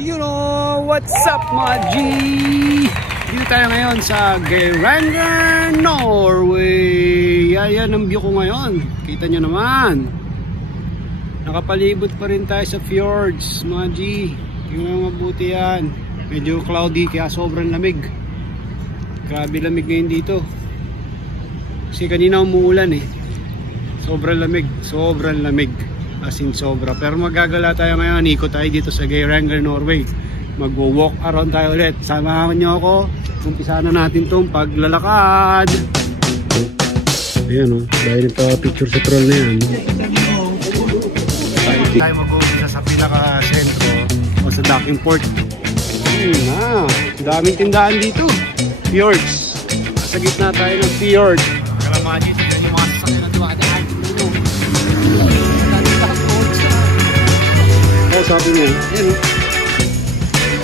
You know, what's up mga G? Dito tayo ngayon sa Geiranger, Norway. Ayan ang view ko ngayon. Kita nyo naman. Nakapalibot pa rin tayo sa fjords mga G. Tingnan mabuti yan. Medyo cloudy kaya sobrang lamig. Grabe lamig ngayon dito. Kasi kanina umuulan eh. Sobrang lamig. Sobrang lamig. As in sobra. Pero magagala tayo ngayon. Ikot tayo dito sa Geiranger, Norway. Magwo-walk around tayo ulit. Samahan nyo ako. Umpisa na natin itong paglalakad. Ayan o. Dahil nagpa-picture sa troll na yan. Tayo mag-umpisa sa pinaka-sentro o sa docking port. Daming tindahan dito. Fjords. Sa gitna tayo ng fjord. Kalamagi, tignan yung mga sasakyan na dumadaan. Sabi niya, ayan o.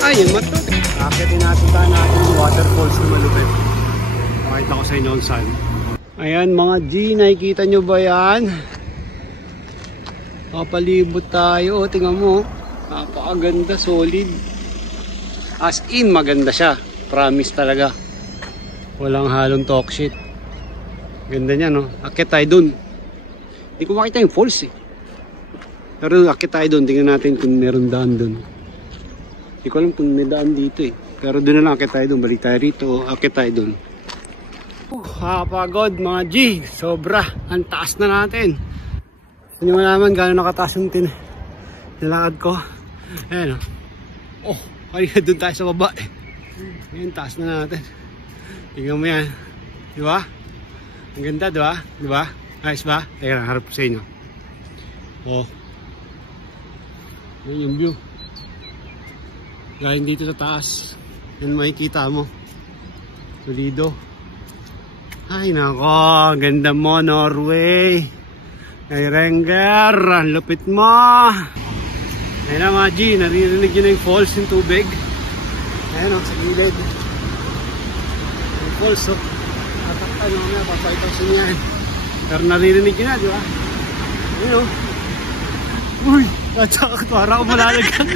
Ayan, mato. Akitin natin yung waterfalls na malupit. Makita ko sa inyo ang sun. Ayan mga G, nakikita nyo ba yan? Papalibot tayo. O, tingnan mo. Napakaganda, solid. As in, maganda siya. Promise talaga. Walang halong talk shit. Ganda niya, no? Akit tayo dun. Hindi ko makita yung falls eh. Pero akit tayo doon, tingnan natin kung meron daan doon. Hindi ko alam kung may daan dito eh. Pero doon na lang akit tayo doon, balik tayo rito, akit tayo doon. Kapagod mga G, sobra, ang taas na natin. Hindi mo naman gano'n nakataas yung nilakad ko. Ayan o. Oh, kanina doon tayo sa baba eh. Ayan, taas na natin. Tingnan mo yan. Diba? Ang ganda, diba? Diba? Ayos ba? Teka lang, harap ko sa inyo. Oh. Yan yung view. Galing dito sa taas. Yan makikita mo. Solido. Ay nako, ganda mo Norway. Geiranger, ang lupit mo. Ayun na mga G, naririnig yun na yung falls yung tubig. Ayan o, sa gilid. Yung falls o. Tatakpan o nga, papakita ko yan. Pero naririnig yun na, di ba? Ayun o. Uy! Para ko malalagan.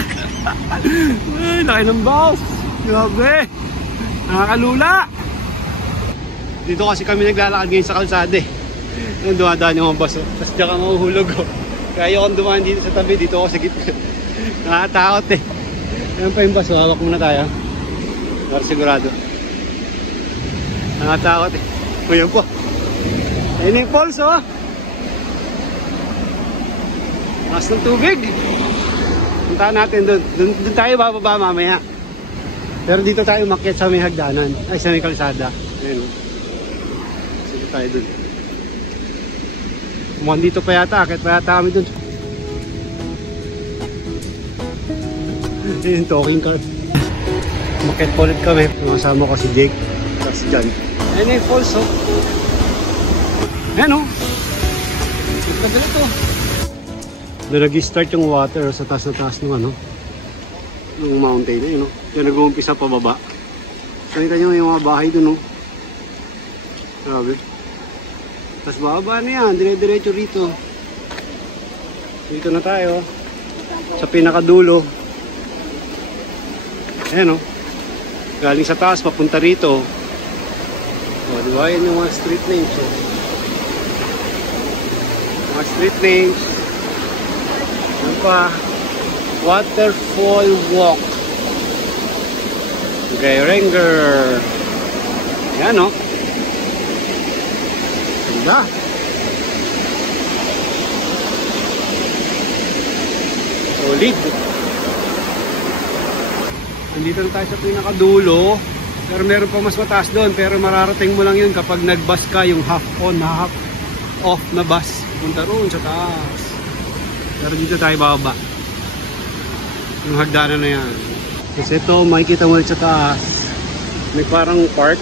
Uy, laki ng boss. Grabe. Nakakalula. Dito kasi kami naglalakad ngayon sa kalsada eh. Nung dumadaan yung mga baso. Tapos diyan ka mahuhulog oh. Kaya akong dumaan dito sa tabi. Dito ako sa gitna. Nakatakot eh. Ayan pa yung baso. Hawak muna tayo. Para sigurado. Nakatakot eh. Uy, yan po. Ayan yung falls oh. Mas ng tubig. Puntahan natin doon. Doon tayo bababa mamaya. Pero dito tayo umakyat sa may hagdanan. Ay, sa may kalsada. Ayun. Sige tayo doon. Mukhang dito pa yata. Akit pa yata kami doon. Ayun, talking car. Umakyat po ulit kami. Masama ko si Jake. Tapos dyan. Ayun yung falls oh. Ayun oh. Magkagalit oh. Doon nag-start yung water sa taas na taas ng ano, ng mountain na yun, no? Doon nag-uumpisa pababa. Nakita nyo yung mga bahay doon, no? Grabe. Tapos bababa na yan, dire-diretso rito. Dito na tayo, sa pinakadulo. Ayan, no? Galing sa taas, papunta rito. O, diba? Yan yung mga street names, oh. Mga street names. Ano pa? Waterfall Walk. Geiranger. Yan o. Ganda. Solid. Nandito na tayo sa pinakadulo. Pero meron pa mas mataas doon. Pero mararating mo lang yun kapag nag-bus ka. Yung half on, half off na bus. Punta roon sa taas. Pero dito tayo bababa. Yung hagdanan na yan. Kasi ito, makikita mo sa taas. May parang park.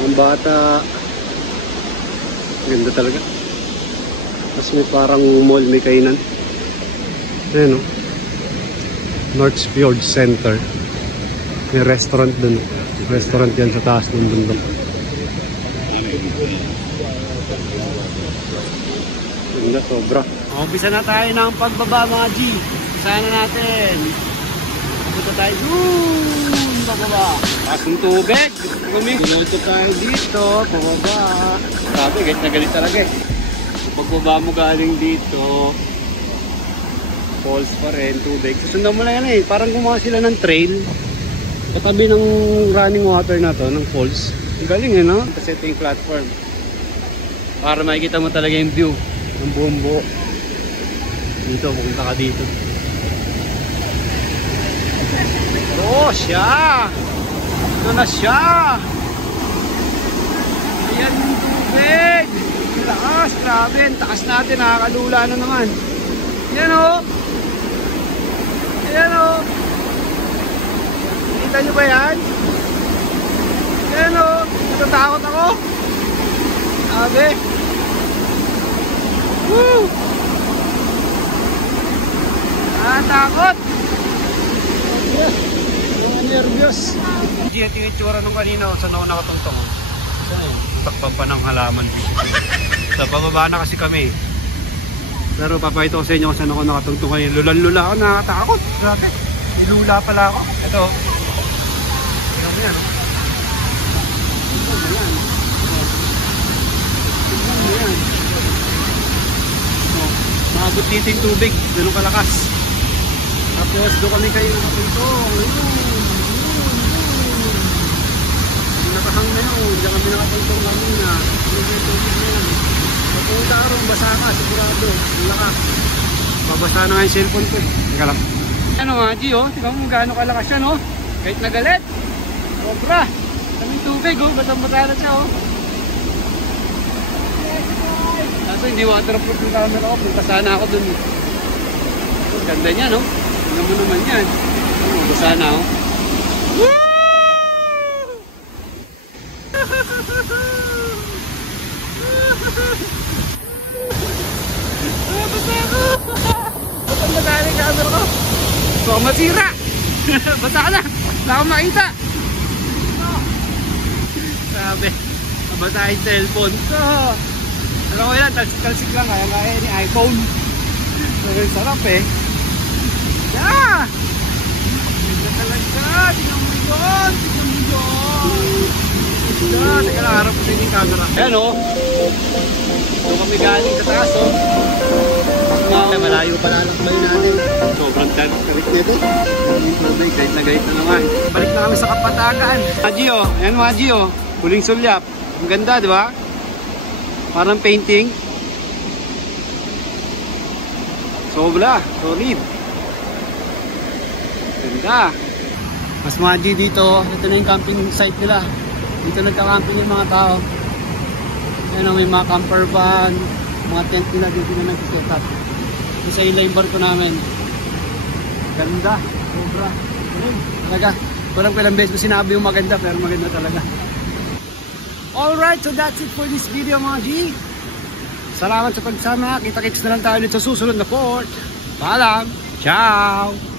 Ang bata. Ganda talaga. Tapos may parang mall, may kainan. Ayan o. North Fjord Center. May restaurant dun. Restaurant yan sa taas ng bundok. Ganda, sobra. Umpisa na tayo ng pagbaba mga G. Umpisa na natin. Punta tayo doon, bababa. Taas ng tubig. Pinuto tayo dito, bababa. Grabe, galit na galit talaga eh. Pagbaba mo galing dito, falls pa rin, tubig. Susundan mo lang yan eh. Parang gumawa sila ng trail. Katabi ng running water na to, ng falls. Ang galing eh, no? Kasi ito yung platform. Para makikita mo talaga yung view ng buong buo. Dito, pupunta ka dito. Oh, siya! Ito na siya! Ayan yung tubig! Ang lakas, grabe. Ang takas natin, nakakalula na naman. Ayan o! Ayan o! Kita nyo ba yan? Ayan o! Natatakot ako! Sabi! Woo! Takot! Mga nervyos! Hindi ito yung itsura nung kanina saan ako nakatungtong. Saan yun? Takpan pa ng halaman. So, pababa na kasi kami. Pero papakita ko sa inyo kung saan ako nakatungtong kanina. Lulan-lula ako, nakakatakot. Grabe. May lula pala ako. Ito. Tignan mo yan. Tignan mo yan. Tignan mo yan. Maabot dito yung tubig. Ganun kalakas. Tapos doon kami kayo nakatungtong. Nakahang na yun. Diyan kami nakatungtong kanina. Papunta ka rin, basa ka, sigurado. Wala ka. Babasa na nga yung cellphone ko. Teka lang. Ano nga, G, oh. Tignan mo gaano kalakas yan, oh. Kahit nagalit. Sobra. Kaming tubig, oh. Batang-bata na siya, oh. Kaso hindi waterproof yung camera ko. Punta sana ako dun. Ganda niya, no? Tignan mo naman yan. Basa na, oh. Woo! Batang madali yung camera ko. Baka matira. Bata ka na. Wala akong makita. Sabi. Bata yung cellphone. So, alam ko yan. Talsik lang. Kaya ni iPhone. Pero sarap eh. Yeah! Ganda talaga. Tingnan mo yun. Tingnan mo yun. Teka lang, harap ko din yung camera. Ayan o. Doon kami galing sa taas o. Malayo pala lang kayo natin. Sobrang tarik nito. Yung tubig, kahit na kahit na naman. Balik na kami sa Kapatagan. Maji o. Ayan Maji o. Huling sulyap. Ang ganda, di ba? Parang painting. Sobra. Solid. Ganda. Mas Maji dito. Ito na yung camping site nila. Dito nagka-camping yung mga tao. Ayan o, may mga camper van, mga tent nila dito na nag-set up. Isa yung barko namin. Ganda. Sobra. Talaga. Walang kailang beses ko sinabi yung maganda, pero maganda talaga. Alright, so that's it for this video mga G. Salamat sa pagsama. Kita-kits na lang tayo ulit sa susunod na port. Paalam. Ciao!